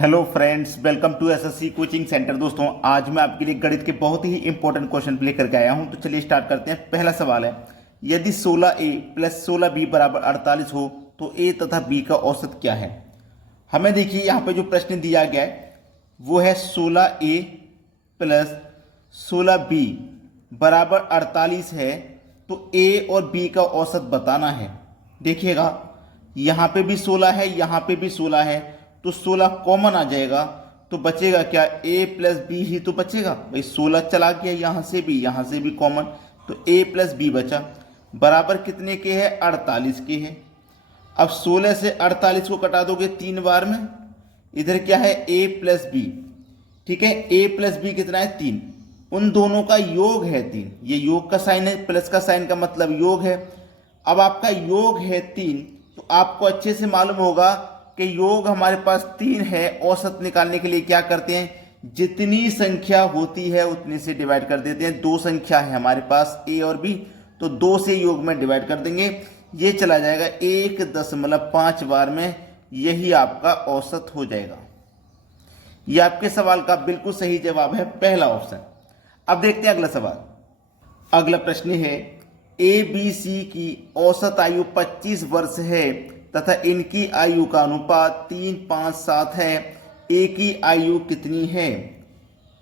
Hello friends, welcome to SSC coaching centre. दोस्तों, आज मैं आपके लिए गणित के बहुत ही इंपॉर्टेंट क्वेश्चन लेकर के आया हूं। तो चलिए स्टार्ट करते हैं। पहला सवाल है, यदि 16a प्लस 16b बराबर 48 हो तो a तथा b का औसत क्या है। हमें देखिए यहाँ पे जो प्रश्न दिया गया है वो है 16a प्लस 16b बराबर 48 है, तो a और b का औसत बताना है। देखिएगा यहाँ पे भी 16 है, यहाँ पे भी 16 है, तो 16 कॉमन आ जाएगा, तो बचेगा क्या, a प्लस बी ही तो बचेगा भाई। 16 चला गया यहाँ से भी कॉमन, तो a प्लस बी बचा। बराबर कितने के है, 48 के है। अब 16 से 48 को कटा दोगे 3 बार में, इधर क्या है, a प्लस बी। ठीक है, a प्लस बी कितना है, 3। उन दोनों का योग है 3। ये योग का साइन है, प्लस का साइन का मतलब योग है। अब आपका योग है 3, तो आपको अच्छे से मालूम होगा कि योग हमारे पास 3 है। औसत निकालने के लिए क्या करते हैं, जितनी संख्या होती है उतने से डिवाइड कर देते हैं। 2 संख्या है हमारे पास a और b, तो 2 से योग में डिवाइड कर देंगे। ये चला जाएगा 1.5 बार में, यही आपका औसत हो जाएगा। ये आपके सवाल का बिल्कुल सही जवाब है, पहला ऑप्शन। अब देखते हैं अगला सवाल। अगला प्रश्न है, ए बी सी की औसत आयु 25 वर्ष है तथा इनकी आयु का अनुपात 3, 5, 7 है। ए की आयु कितनी है।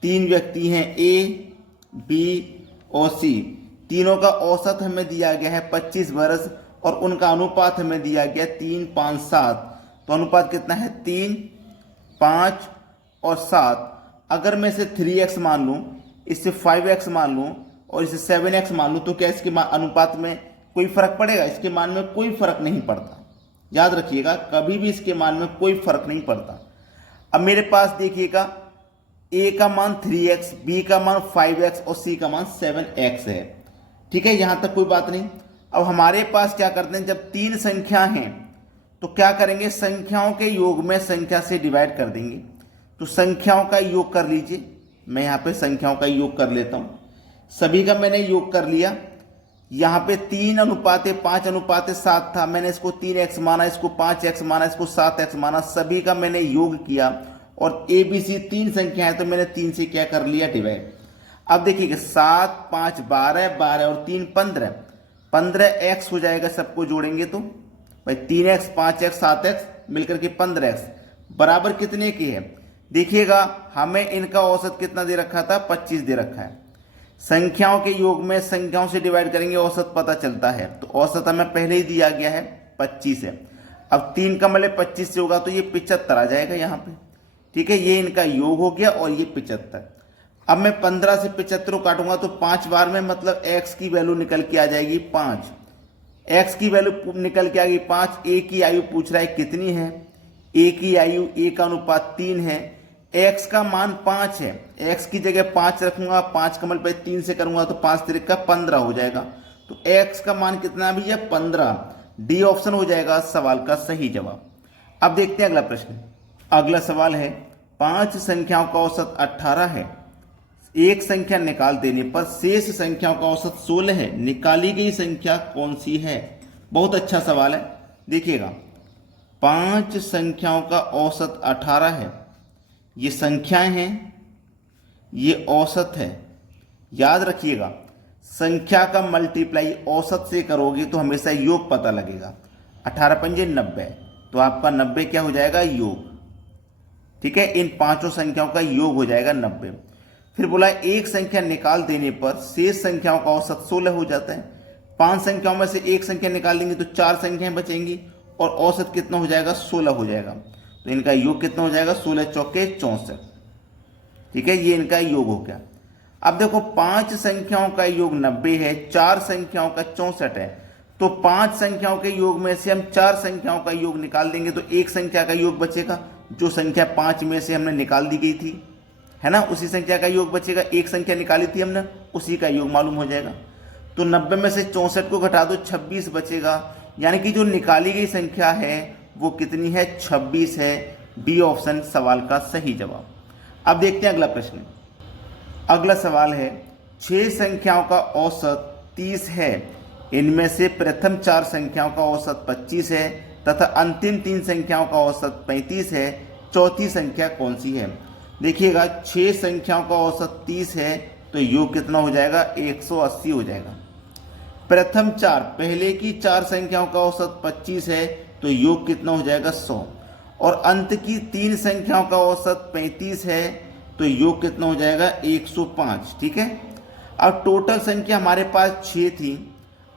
3 व्यक्ति हैं, ए, बी और सी। तीनों का औसत हमें दिया गया है 25 वर्ष और उनका अनुपात हमें दिया गया 3, 5, 7। तो अनुपात कितना है, 3, 5 और 7। अगर मैं इसे 3x मान लूँ, इससे 5x मान लूँ और इसे 7x मान लूँ, तो क्या इसके अनुपात में कोई फर्क पड़ेगा। इसके मान में कोई फर्क नहीं पड़ता। याद रखिएगा, कभी भी इसके मान में कोई फर्क नहीं पड़ता। अब मेरे पास देखिएगा a का मान 3x, b का मान 5x और c का मान 7x है। ठीक है, यहां तक कोई बात नहीं। अब हमारे पास क्या करते हैं, जब 3 संख्या हैं तो क्या करेंगे, संख्याओं के योग में संख्या से डिवाइड कर देंगे। तो संख्याओं का योग कर लीजिए। मैं यहाँ पे संख्याओं का योग कर लेता हूं। सभी का मैंने योग कर लिया। यहाँ पे 3:5:7 था, मैंने इसको 3x माना, इसको 5x माना, इसको 7x माना। सभी का मैंने योग किया और ए बी सी 3 संख्या है, तो मैंने 3 से क्या कर लिया, डिवाइड। अब देखिएगा 7, 5, 12, 12 और 3 15, 15x हो जाएगा। सबको जोड़ेंगे तो भाई 3x, 5x, 7x मिलकर के 15x बराबर कितने की है। देखिएगा हमें इनका औसत कितना दे रखा था, 25 दे रखा है। संख्याओं के योग में संख्याओं से डिवाइड करेंगे, औसत पता चलता है। तो औसत हमें पहले ही दिया गया है 25 है। अब 3 का मतलब 25 से होगा तो ये 75 आ जाएगा यहाँ पे। ठीक है, ये इनका योग हो गया और ये 75। अब मैं 15 से 75 को काटूंगा तो 5 बार में, मतलब x की वैल्यू निकल के आ जाएगी 5। x की वैल्यू निकल के आ गई 5। a की आयु पूछ रहा है कितनी है। a की आयु, a का अनुपात 3 है, x का मान 5 है। x की जगह 5 रखूंगा, 5 का मल्टीप्लाई 3 से करूंगा तो 5 3 का 15 हो जाएगा। तो x का मान कितना भी है, 15। डी ऑप्शन हो जाएगा सवाल का सही जवाब। अब देखते हैं अगला प्रश्न। अगला सवाल है, 5 संख्याओं का औसत 18 है। एक संख्या निकाल देने पर शेष संख्याओं का औसत 16 है। निकाली गई संख्या कौन सी है। बहुत अच्छा सवाल है। देखिएगा 5 संख्याओं का औसत 18 है। ये संख्याएं हैं, ये औसत है। याद रखिएगा, संख्या का मल्टीप्लाई औसत से करोगे तो हमेशा योग पता लगेगा। 18 पंजे 90, तो आपका 90 क्या हो जाएगा, योग। ठीक है, इन 5 संख्याओं का योग हो जाएगा 90। फिर बोला एक संख्या निकाल देने पर शेष संख्याओं का औसत 16 हो जाता है। 5 संख्याओं में से एक संख्या निकाल देंगे तो 4 संख्याएं बचेंगी और औसत कितना हो जाएगा, 16 हो जाएगा। तो इनका योग कितना हो जाएगा, 16 चौके 64। ठीक है, ये इनका योग हो गया। अब देखो 5 संख्याओं का योग 90 है, 4 संख्याओं का 64 है। तो 5 संख्याओं के योग में से हम 4 संख्याओं का योग निकाल देंगे तो एक संख्या का योग बचेगा। जो संख्या 5 में से हमने निकाल दी गई थी, है ना, उसी संख्या का योग बचेगा। एक संख्या निकाली थी हमने, उसी का योग मालूम हो जाएगा। तो 90 में से 64 को घटा दो, 26 बचेगा। यानी कि जो निकाली गई संख्या है वो कितनी है, 26 है। बी ऑप्शन सवाल का सही जवाब। अब देखते हैं अगला प्रश्न। अगला सवाल है, 6 संख्याओं का औसत 30 है। इनमें से प्रथम 4 संख्याओं का औसत 25 है तथा अंतिम 3 संख्याओं का औसत 35 है। चौथी संख्या कौन सी है। देखिएगा 6 संख्याओं का औसत 30 है तो योग कितना हो जाएगा 180 हो जाएगा। प्रथम 4 पहले की 4 संख्याओं का औसत 25 है तो योग कितना हो जाएगा 100। और अंत की 3 संख्याओं का औसत 35 है तो योग कितना हो जाएगा 105। ठीक है, अब टोटल संख्या हमारे पास 6 थी,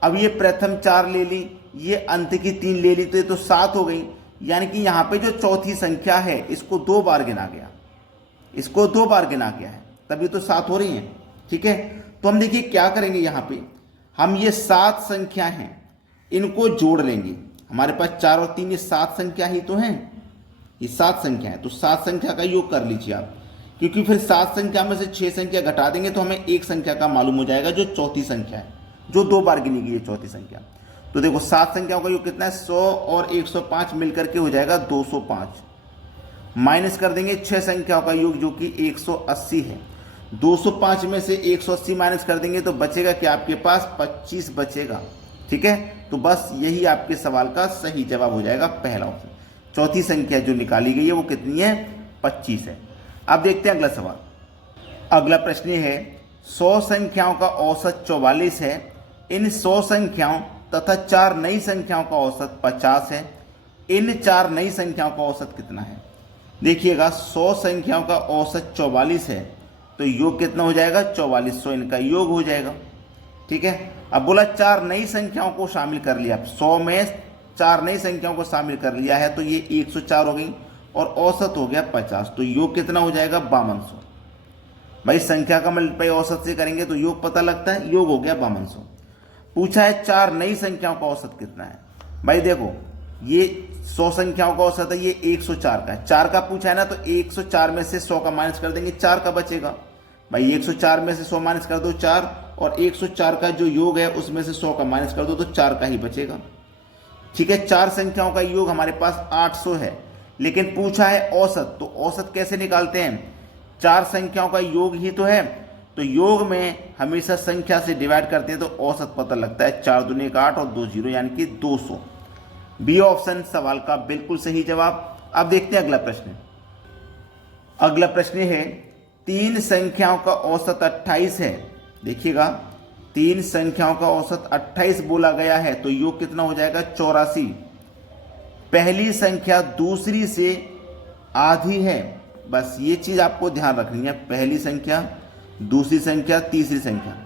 अब ये प्रथम 4 ले ली, ये अंत की 3 ले ली तो ये तो 7 हो गई। यानी कि यहाँ पे जो चौथी संख्या है इसको 2 बार गिना गया, इसको 2 बार गिना गया है, तभी तो 7 हो रही है। ठीक है, तो हम देखिए क्या करेंगे, यहाँ पे हम ये 7 संख्या हैं इनको जोड़ लेंगे। हमारे पास 4 और 3 ये 7 संख्या ही तो हैं, ये 7 संख्या है, तो 7 संख्या का योग कर लीजिए आप, क्योंकि फिर 7 संख्या में से 6 संख्या घटा देंगे तो हमें एक संख्या का मालूम हो जाएगा जो चौथी संख्या है, जो 2 बार गिनी गई है चौथी संख्या। तो देखो 7 संख्याओं का योग कितना है 100 और 105 मिलकर के हो जाएगा 205। माइनस कर देंगे 6 संख्याओं का योग जो कि 180 है। 205 में से 180 माइनस कर देंगे तो बचेगा क्या आपके पास 25 बचेगा। ठीक है, तो बस यही आपके सवाल का सही जवाब हो जाएगा, पहला ऑप्शन। चौथी संख्या जो निकाली गई है वो कितनी है 25 है। अब देखते हैं अगला सवाल। अगला प्रश्न है 100 संख्याओं का औसत 44 है, इन 100 संख्याओं तथा 4 नई संख्याओं का औसत 50 है, इन 4 नई संख्याओं का औसत कितना है। देखिएगा 100 संख्याओं का औसत 44 है तो योग कितना हो जाएगा 4400, इनका योग हो जाएगा। ठीक है, अब बोला 4 नई संख्याओं को शामिल कर लिया, 100 में 4 नई संख्याओं को शामिल कर लिया है तो ये 104 हो गई और औसत हो गया 50, तो योग कितना हो जाएगा 5200। भाई संख्या का मल्टीप्लाई औसत से करेंगे तो योग पता लगता है, योग हो गया 5200। पूछा है 4 नई संख्याओं का औसत कितना है। भाई देखो ये 100 संख्याओं का औसत है, ये 104 का है, 4 का पूछा है ना, तो 104 में से 100 का माइनस कर देंगे, 4 का बचेगा। भाई 104 में से 100 माइनस कर दो 4, और 104 का जो योग है उसमें से 100 का माइनस कर दो तो 4 का ही बचेगा। ठीक है, 4 संख्याओं का योग हमारे पास 800 है, लेकिन पूछा है औसत, तो औसत कैसे निकालते हैं, 4 संख्याओं का योग ही तो है, तो योग में हमेशा संख्या से डिवाइड करते हैं तो औसत पता लगता है, 4 दूनी 8 और 2 0 यानी कि 200। बी ऑप्शन सवाल का बिल्कुल सही जवाब। अब देखते हैं अगला प्रश्न। अगला प्रश्न है 3 संख्याओं का औसत 28 है। देखिएगा 3 संख्याओं का औसत 28 बोला गया है तो योग कितना हो जाएगा 84। पहली संख्या दूसरी से आधी है, बस ये चीज आपको ध्यान रखनी है, पहली संख्या दूसरी संख्या तीसरी संख्या।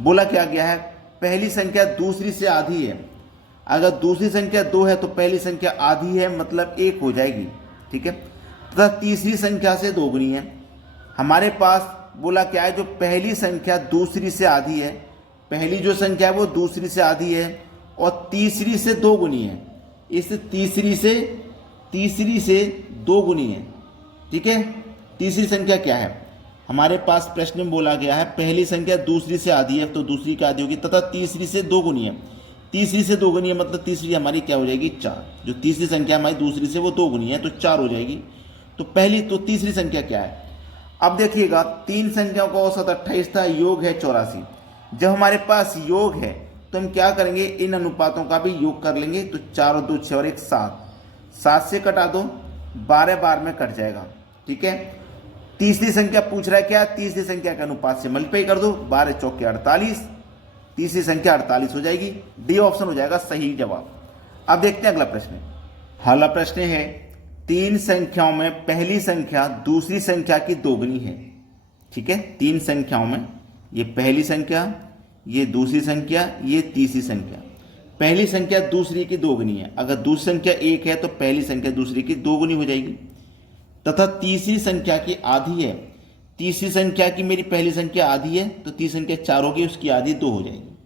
बोला क्या गया है, पहली संख्या दूसरी से आधी है, अगर दूसरी संख्या 2 है तो पहली संख्या आधी है मतलब 1 हो जाएगी। ठीक है, तथा तीसरी संख्या से दोगुनी है। हमारे पास बोला क्या है, जो पहली संख्या दूसरी से आधी है, पहली जो संख्या है वो दूसरी से आधी है और तीसरी से दोगुनी है, इस तीसरी से दोगुनी है। ठीक है, तीसरी संख्या क्या है, हमारे पास प्रश्न में बोला गया है पहली संख्या दूसरी से आधी है तो दूसरी की आधी होगी, तथा तीसरी से दोगुनी है, तीसरी से दोगुनी है मतलब तीसरी हमारी क्या हो जाएगी 4, जो तीसरी संख्या हमारी दूसरी से वो दोगुनी है तो 4 हो जाएगी। तो पहली तो तीसरी संख्या क्या है। अब देखिएगा 3 संख्याओं का औसत 28 था, योग है 84। जब हमारे पास योग है तो हम क्या करेंगे, इन अनुपातों का भी योग कर लेंगे, तो 4 और 2 6 और 1 7, 7 से कटा दो 12 बार में कट जाएगा। ठीक है, तीसरी संख्या पूछ रहा है क्या, तीसरी संख्या के अनुपात से मल्टीप्लाई कर दो, 12 चौके 48, तीसरी संख्या 48 हो जाएगी। डी ऑप्शन हो जाएगा सही जवाब। अब देखते हैं अगला प्रश्न। अगला प्रश्न है 3 संख्याओं में पहली संख्या दूसरी संख्या की दोगुनी है। ठीक है, 3 संख्याओं में ये पहली संख्या, ये दूसरी संख्या, ये तीसरी संख्या। पहली संख्या दूसरी की दोगुनी है, अगर दूसरी संख्या 1 है तो पहली संख्या दूसरी की दोगुनी हो जाएगी, तथा तीसरी संख्या की आधी है, तीसरी संख्या की मेरी पहली संख्या आधी है तो तीसरी संख्या 4 होगी, उसकी आधी 2 हो जाएगी।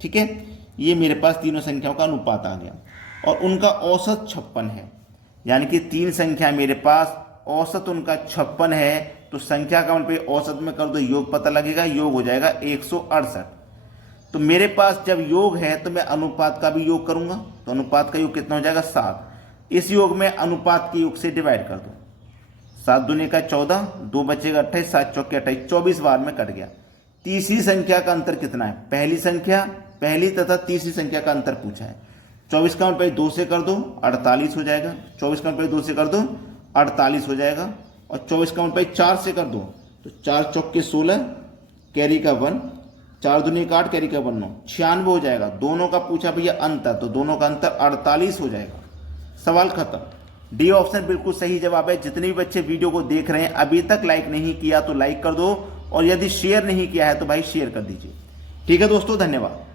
ठीक है, ये मेरे पास तीनों संख्याओं का अनुपात आ गया और उनका औसत 56 है, यानी कि 3 संख्या मेरे पास औसत उनका 56 है, तो संख्या का पे औसत में कर दो, योग पता लगेगा, योग हो जाएगा 168। तो मेरे पास जब योग है तो मैं अनुपात का भी योग करूंगा, तो अनुपात का योग कितना हो जाएगा 7। इस योग में अनुपात के योग से डिवाइड कर दो, 7 दूनी का 14, 2 बचेगा 28, 7 चौके 28, 24 बार में कट गया। तीसरी संख्या का अंतर कितना है, पहली संख्या, पहली तथा तीसरी संख्या का अंतर पूछा है। 24 का मल्टीप्लाई 2 से कर दो 48 हो जाएगा, 24 का मल्टीप्लाई 2 से कर दो 48 हो जाएगा। और 24 का मल्टीप्लाई 4 से कर दो तो 4 चौक के 16, कैरी का 1, 4 दूनी 8, कैरी का 1 9, 96 हो जाएगा। दोनों का पूछा भैया अंतर, तो दोनों का अंतर 48 हो जाएगा। सवाल खत्म। डी ऑप्शन बिल्कुल सही जवाब है। जितने भी बच्चे वीडियो को देख रहे हैं अभी तक लाइक नहीं किया तो लाइक कर दो, और यदि शेयर नहीं किया है तो भाई शेयर कर दीजिए। ठीक है दोस्तों, धन्यवाद।